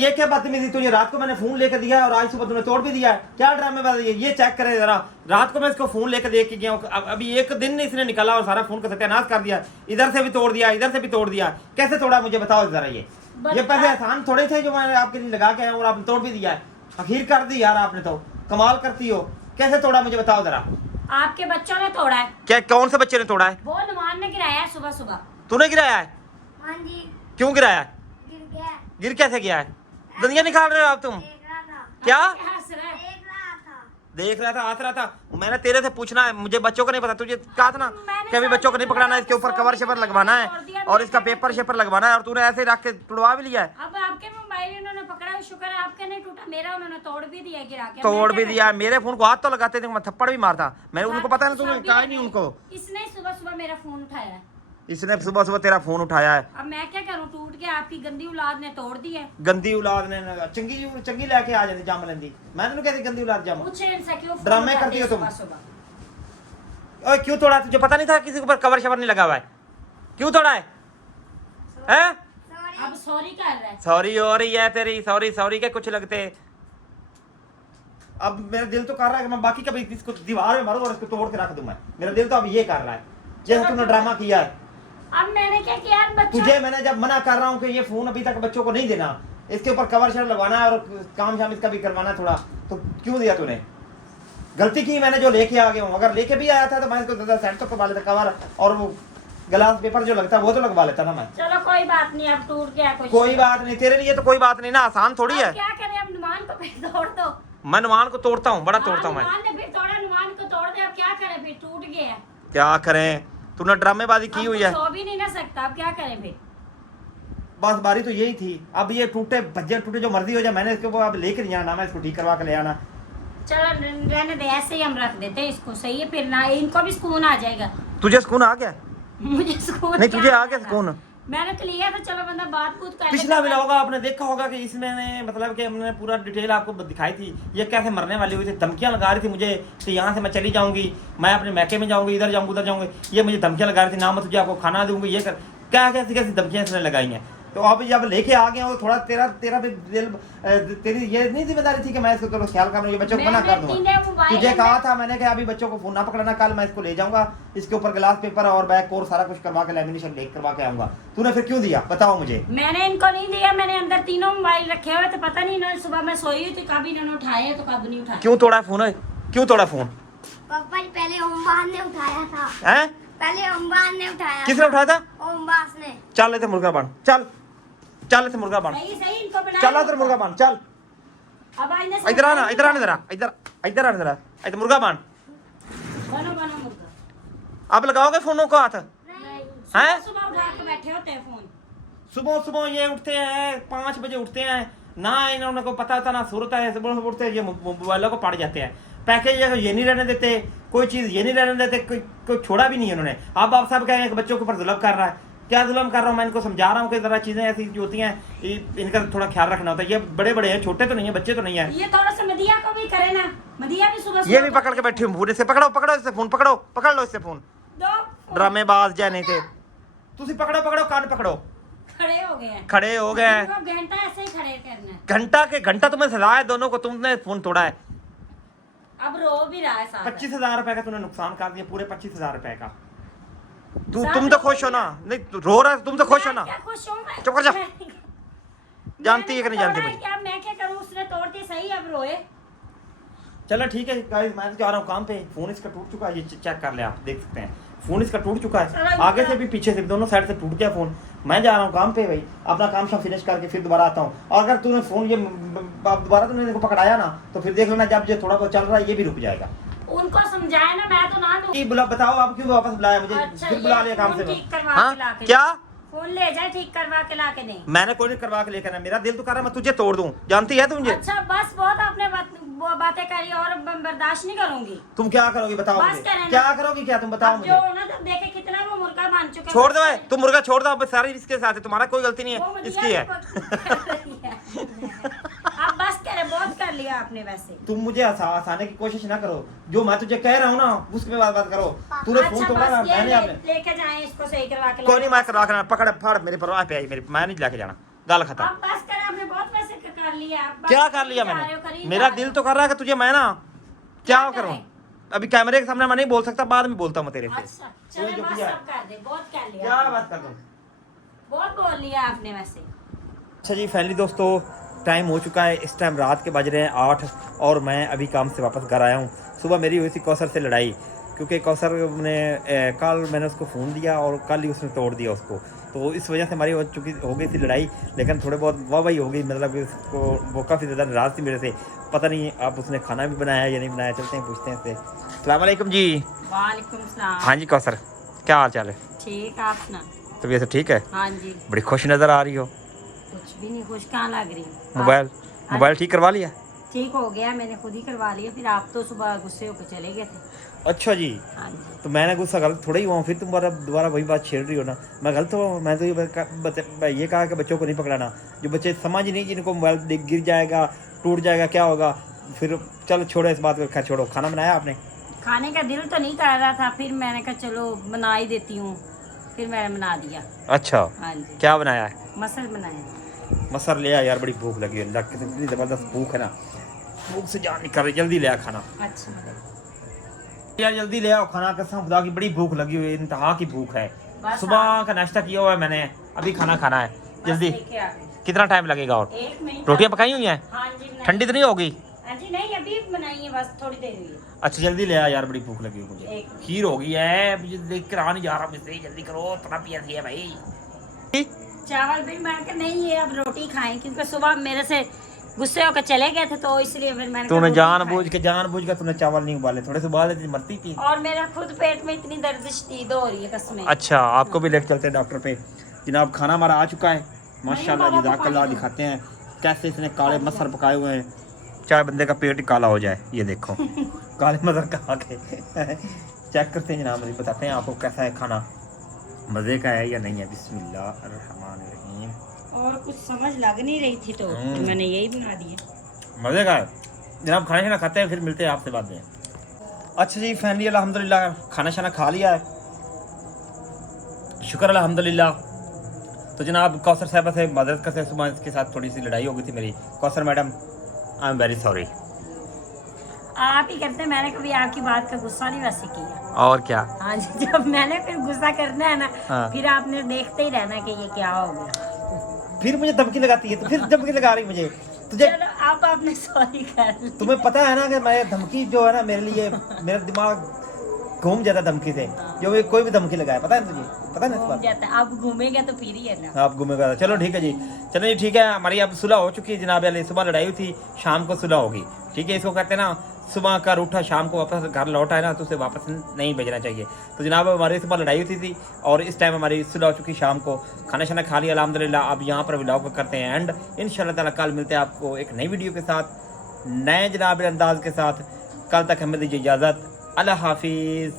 ये क्या बदतमीजी, तुझे रात को मैंने फोन लेकर दिया है और आज सुबह तूने तोड़ भी दिया है, क्या ड्रामेबाजी है ये चेक करे जरा। रात को मैं इसको फोन लेकर दे के गया हूँ, अभी एक दिन इसने निकाला और सारा फोन का सत्यानाश कर दिया, इधर से भी तोड़ दिया इधर से भी तोड़ दिया। कैसे तोड़ा मुझे बताओ जरा। ये पैसे आसान थोड़े थे जो मैंने आपके लिए लगा के आया और आपने तोड़ भी दिया है। आखिर कर दी यार आपने, तो कमाल करती हो। कैसे तोड़ा मुझे बताओ जरा। आपके बच्चों ने तोड़ा है। क्या कौन से बच्चे ने तोड़ा है? वो नुमान ने गिराया है सुबह सुबह। तूने गिराया है? हाँ जी। क्यों गिराया है? गिर गया। गिर कैसे गया है? दुनिया निकाल रहे हो आप तुम? देख रहा था। क्या हंस रहा है? देख रहा था, हंस रहा था। मैंने तेरे से पूछना है, मुझे बच्चों का नहीं पता। तुझे कहा था ना कि अभी बच्चों को नहीं पकड़ाना है, इसके ऊपर कवर शेपर लगवाना है और इसका पेपर शेपर लगवाना है, और तूने ऐसे रख के तुड़वा भी लिया है। अब आपके मोबाइल उन्होंने पकड़ा, शुक्र है आपके नहीं टूटा, मेरा उन्होंने तोड़ भी दिया गिरा के। तोड़ भी दिया। मेरे फोन को हाथ तो लगाते थे, मैं थप्पड़ भी मारता। मैंने उनको पता है ना, तुमने कहा ही नहीं उनको। इसने सुबह सुबह मेरा फोन उठाया है। इसने सुबह सुबह तेरा फोन उठाया है। अब मैं क्या करूं, टूट गया, आपकी गंदी औलाद ने तोड़ दिया। गंदी औलाद ने चंगी लेके आ जाती जम लेंदी। मैंने तो कहती गंदी औलाद जम। पूछे इनसे क्यों ड्रामे करती हो तुम। सुबह ओए क्यों तोड़ा? तुझे पता नहीं था किसी के ऊपर कवर शवर नहीं लगा हुआ है? क्यों तोड़ा है? हैं? अब सॉरी कर रहा है। सॉरी हो रही है तेरी, सॉरी सॉरी के कुछ लगते। अब मेरा दिल तो कर रहा है कि मैं बाकी कभी इसको दीवार में मारूं और इसको तोड़ के रख दूं मैं। मेरा दिल तो अब ये कर रहा है जैसे तुमने ड्रामा किया है। अब मैंने क्या किया बच्चों? तुझे मैंने जब मना कर रहा हूँ कि ये फोन अभी तक बच्चों को नहीं देना, इसके ऊपर कवर शवर लगवाना है और काम शाम इसका भी करवाना थोड़ा, तो क्यों दिया तूने? गलती की मैंने जो लेके आ गया हूँ। अगर लेके भी आया था तो मैं इसको सेट तो करवा लेता, कवर और वो ग्लास पेपर जो लगता है वो तो लगवा लेता ना मैं। चलो कोई बात नहीं, अब टूट गया कोई बात नहीं, तेरे लिए तो कोई बात नहीं ना, आसान थोड़ी है। क्या करें, अब नुमान को फिर तोड़ दो। मैं नुमान को तोड़ता हूँ, बड़ा तोड़ता हूँ मैं। नुमान ने फिर तोड़ा, नुमान को तोड़ दे, अब क्या करें, फिर टूट गया। क्या करें, तूने ड्रामेबाजी की हुई है। सो भी नहीं ना सकता, अब क्या करें फिर। बस बारी तो यही थी। अब ये टूटे भज्जे टूटे जो मर्जी हो जाए, मैंने इसके ऊपर अब लेकर नहीं आना, मैं इसको ठीक करवा के ले आना। चलो रहने दे, ऐसे ही हम रख देते हैं इसको, सही है, फिर ना इनको भी सुकून आ जाएगा। तुझे सुकून आ गया? मुझे सुकून नहीं तुझे आ गया सुकून? मैंने तो लिया था, चलो बंदा बात कूद कर। पिछला मिला होगा, आपने देखा होगा कि इसमें मतलब कि हमने पूरा डिटेल आपको दिखाई थी, ये कैसे मरने वाली हुई थी, धमकियां लगा रही थी मुझे कि यहाँ से मैं चली जाऊंगी, मैं अपने मैके में जाऊंगी, इधर जाऊंगी उधर जाऊंगी। ये मुझे धमकियां लगा रही थी, ना मैं तुझे आपको खाना दूंगी, ये कर क्या कैसी कैसी धमकियां इसने लगाई हैं। तो अब जब लेके आ गया हो थोड़ा तेरा भी दिल, तेरी ये नहीं जिम्मेदारी थी कि मैं इसको थोड़ा ख्याल करूँ, ये बच्चों को मना कर दूंगा। तुझे कहा था मैंने कि अभी बच्चों को फोन ना पकड़ना, कल मैं इसको ले जाऊंगा, इसके ऊपर ग्लास पेपर और बैक और सारा कुछ करवा के लैमिनेशन लेक करवा के आऊंगा। तूने फिर क्यों दिया बताओ मुझे? मैंने इनको नहीं दिया, मैंने अंदर तीनों मोबाइल रखे हुए थे, पता नहीं इन्होंने सुबह मैं सोई हुई थी, कभी इन्होंने उठाया तो कभी नहीं उठाया। क्यों तोड़ा फोन? क्यों तोड़ा फोन? पापा जी पहले ओमबास ने उठाया था। हैं? पहले ओमबास ने उठाया। किसने उठाया था? ओमबास ने। चल लेते मुर्गा बन, चल चल लेते मुर्गा बन, सही सही इनको बना। चल इधर मुर्गा बन, चल अब आइंदा से इधर आना, इधर आना जरा, इधर इधर आना जरा, इधर मुर्गा बन। बनो बनो मुर्गा। अब लगाओगे फोनों को हाथ? हैं? सुबह उठा के बैठे होते हैं फोन। सुबह सुबह ये उठते हैं 5 बजे उठते हैं ना, इन्होंने को पता होता ना सूरत है, सुबह उठते हैं ये मोबाइलों को पड़ जाते हैं। पैकेज ये नहीं रहने देते, कोई चीज ये नहीं रहने देते, कोई छोड़ा भी नहीं है उन्होंने। अब आप सब कह रहे हैं कि बच्चों के ऊपर जुल्म कर रहा है, क्या जुल्म कर रहा हूँ? मैं इनको समझा रहा हूँ कि जरा चीजें ऐसी जो होती हैं इनका थोड़ा ख्याल रखना होता है। ये बड़े बड़े हैं, छोटे तो नहीं है, बच्चे तो नहीं है। ये थोड़ा सा मदिया को भी करे ना, मदिया भी सुबह ये भी पकड़ के बैठी हूँ पूरे से। पकड़ो पकड़ो इससे फोन, पकड़ो पकड़ लो इससे फोन। दो ड्रामेबाज जय नहीं थे तुसी, पकड़ो पकड़ो कान पकड़ो। खड़े हो गए हैं, खड़े हो गए हैं। इनको घंटा ऐसे ही खड़े करना है। घंटा के घंटा तुम्हें सजा है दोनों को, तुमने फोन तोड़ा है। अब रो भी रहा है साथ। 25,000 रुपए का तूने नुकसान कर दिया, पूरे 25,000 रुपए का। साथ तुम तो खुश हो ना? नहीं रो रहा है, तुम तो खुश हो ना? क्या खुश हूं मैं? चुप कर जा। मैं- जानती है कि नहीं जानती मैंने मुझे? क्या मैं क्या करूं, उसने तोड़ती सही, अब रोए। चलो ठीक है गाइस, मैं तो जा रहा हूँ काम पे। फोन इसका टूट चुका है, ये चेक कर ले, आप देख सकते हैं फोन इसका टूट चुका है, चलो, आगे से भी पीछे से भी, दोनों साइड से टूट गया फोन। मैं जा रहा हूँ काम पे भाई, अपना काम शाम फिनिश करके फिर दोबारा आता हूँ। और अगर तूने फोन ये दोबारा तुमने इनको पकड़ाया ना तो फिर देख लेना, जब ये थोड़ा बहुत चल रहा है ये भी रुक जाएगा। उनको समझाया ना, मैं तो ना दूं। ये बुला बताओ आप क्यों वापस बुलाया मुझे? अच्छा, फिर बुला लिया काम से। ठीक करवा हाँ? के लाके क्या? फोन ले जाए, ठीक करवा के लाके दे। मैंने कोई नहीं करवा के लेकर आया, मेरा दिल तो कर रहा है मैं तुझे तोड़ दूं, जानती है तू मुझे। अच्छा बस बहुत आपने वो बातें करी और बर्दाश्त नहीं करूंगी। तुम क्या करोगी बताओ बस मुझे, करें ना। क्या करोगी क्या तुम बताओ अब मुझे। जो ना जब देखे कितना वो मुर्गा बन चुका। छोड़ दो, तुम मुर्गा छोड़ दो, अब सारी इसके साथ है, तुम्हारा कोई गलती नहीं वो है, मुझे इसकी है। अब बस करे, बहुत कर लिया आपने वैसे। तुम मुझे हंसाने की कोशिश ना करो, जो मैं तुझे कह रहा हूँ ना उसके बात करो। तूने फोन तोड़ा ना, मैंने आपने लेके जाए इसको सही करवा के। कोई नहीं, मैं करवा के पकड़ फाड़ मेरे परवाह पे आई मेरी, मैं नहीं लेके जाना, गल खत्म। अब बस करे, आपने बहुत पैसे कर लिया अब क्या बस कर लिया करी जा रहे हो, मैंने? करी मेरा जा दिल रहे तो कर रहा है कि तुझे मैं ना क्या क्या करूं? करें? अभी कैमरे के सामने मैं नहीं बोल सकता, बाद में बोलता हूँ तेरे हो। से। अच्छा चलो जो बस किया। सब कर दे, बहुत कर लिया क्या बात कर दूं? बहुत बोल लिया आपने वैसे। अच्छा जी फैमिली दोस्तों, टाइम हो चुका है, इस टाइम रात के बज रहे हैं 8 और मैं अभी काम से वापस घर आया हूँ। सुबह मेरी हुई थी कौसर से लड़ाई, क्योंकि कौसर ने कल मैंने उसको फ़ोन दिया और कल ही उसने तोड़ दिया उसको, तो इस वजह से हमारी हो गई थी लड़ाई। लेकिन थोड़े बहुत वाह वाही हो गई, मतलब कि उसको वो काफ़ी ज़्यादा नाराज़ थी मेरे से। पता नहीं आप उसने खाना भी बनाया या नहीं बनाया, चलते हैं पूछते हैं इससे। अस्सलाम वालेकुम जी। वालेकुम सलाम। हाँ जी कौसर, क्या हाल चाल है? ठीक आप सुना। तबीयत तो ठीक है? हाँ जी। बड़ी खुश नज़र आ रही हो। कुछ भी नहीं, खुश कहाँ लग रही हूँ। मोबाइल ठीक करवा लिया? ठीक हो गया, मैंने खुद ही करवा लिया। फिर आप तो सुबह गुस्से होकर चले गए थे। अच्छा जी, हाँ जी। तो मैंने गुस्सा गलत थोड़ा ही हुआ हूँ, फिर तुम दोबारा वही बात छेड़ रही हो ना। मैं गलत हुआ? मैं तो ये कहा कि बच्चों को नहीं पकड़ाना। जो बच्चे समझ ही नहीं, जिनको मोबाइल गिर जाएगा, टूट जाएगा, क्या होगा फिर। चलो छोड़ो इस बात को, खैर छोड़ो। खाना बनाया आपने? खाने का दिल तो नहीं कर रहा था, फिर मैंने कहा चलो बना ही देती हूँ, फिर मैंने बना दिया। अच्छा, हाँ जी। क्या बनाया है? मसल बनाया। मसर ले आ यार, बड़ी भूख लगी है। अल्लाह की इतनी ज़बरदस्त भूख है ना, भूख से जान निकल रही। जल्दी ले आ खाना अच्छा यार, जल्दी ले आओ खाना। कसम खुदा की बड़ी भूख लगी हुई है, इंतहा की भूख है। बस सुबह का नाश्ता किया हुआ है मैंने, अभी खाना खाना है। बस जल्दी। लेके आ गए। कितना टाइम लगेगा और? 1 मिनट। रोटियां पकाई हुई हैं? हाँ जी बनाई। ठंडी तो नहीं होगी? हाँ जी नहीं, अभी बनाई है, बस थोड़ी देर हुई है। अच्छा जल्दी ले आ यार, बड़ी भूख लगी है मुझे। एक मिनट। खीर हो गई है, मुझे देख कर आ नहीं जा रहा मुझसे। जल्दी करो, इतना पिया है भाई। चावल भी मैंने कहा नहीं ये अब रोटी खाएं, क्योंकि सुबह मेरे से गुस्से होकर चले गए थे, तो इसलिए फिर मैंने कहा तूने रोटी जानबूझ के तूने चावल नहीं उबाले, थोड़े से उबाल देती मरती थी। खाएं। और मेरा खुद पेट में इतनी दर्द शदीद हो रही है कसम। अच्छा, आपको भी लेकर चलते हैं डॉक्टर पे। जनाब खाना हमारा आ चुका है माशाल्लाह, बाबा को जज़ाकल्लाह। पानी दो। दिखाते हैं कैसे इसने काले मसर पकाए हुए हैं, चाहे बंदे का पेट ही काला हो जाए। ये देखो काले मसर खा के चेक करते हैं जनाब, बताते हैं आपको कैसा है खाना, मज़े का है या नहीं है। बिस्मिल्लाहिर्रहमानिर्रहीम। और कुछ समझ लग नहीं रही थी, तो मैंने यही बना दिया। मज़े का है जनाब। खाना शाना खाते हैं, फिर मिलते हैं आपसे बाद में। अच्छा जी फैमिली, अल्हम्दुलिल्लाह खाना शाना खा लिया है, शुक्र अल्हम्दुलिल्लाह। तो जनाब कौसर साहबा से माजरत करते हैं, सुबह इसके साथ थोड़ी सी लड़ाई हो गई थी मेरी। Kausar madam, I am very sorry. आप ही करते, मैंने कभी आपकी बात का गुस्सा नहीं वैसे किया। और क्या? हाँ जी, जब मैंने फिर गुस्सा करना है ना, हाँ। फिर आपने देखते ही रहना कि ये क्या हो गया। फिर मुझे धमकी लगाती है, तो फिर धमकी लगा रही मुझे तुझे। चलो आप आपने सॉरी कर लिया। तुम्हें पता है ना कि मैं धमकी जो है ना, मेरे लिए मेरा दिमाग घूम जाता धमकी से। जो मैं कोई भी धमकी लगाए, पता है तुझे? पता है ना इस घूम बात? जाता है, आप घूमेंगे तो फिर ही है ना। आप घूमेगा। चलो ठीक है जी, चलो जी ठीक है। हमारी अब सुलह हो चुकी है जनाब अली। सुबह लड़ाई हुई थी, शाम को सुलह होगी। ठीक है, इसको कहते हैं ना सुबह का रूठा शाम को वापस घर लौटा है ना, तो उसे वापस नहीं भेजना चाहिए। तो जनाब हमारी सुबह लड़ाई हुई थी और इस टाइम हमारी सुलह हो चुकी शाम को। खाना शाना खा लिया अल्हम्दुलिल्लाह। अब यहाँ पर व्लॉग करते हैं एंड इंशाल्लाह ताला कल मिलते हैं आपको एक नई वीडियो के साथ, नए जनाब अंदाज के साथ। कल तक हमें दीजिए इजाज़त। अल्लाह हाफिज़।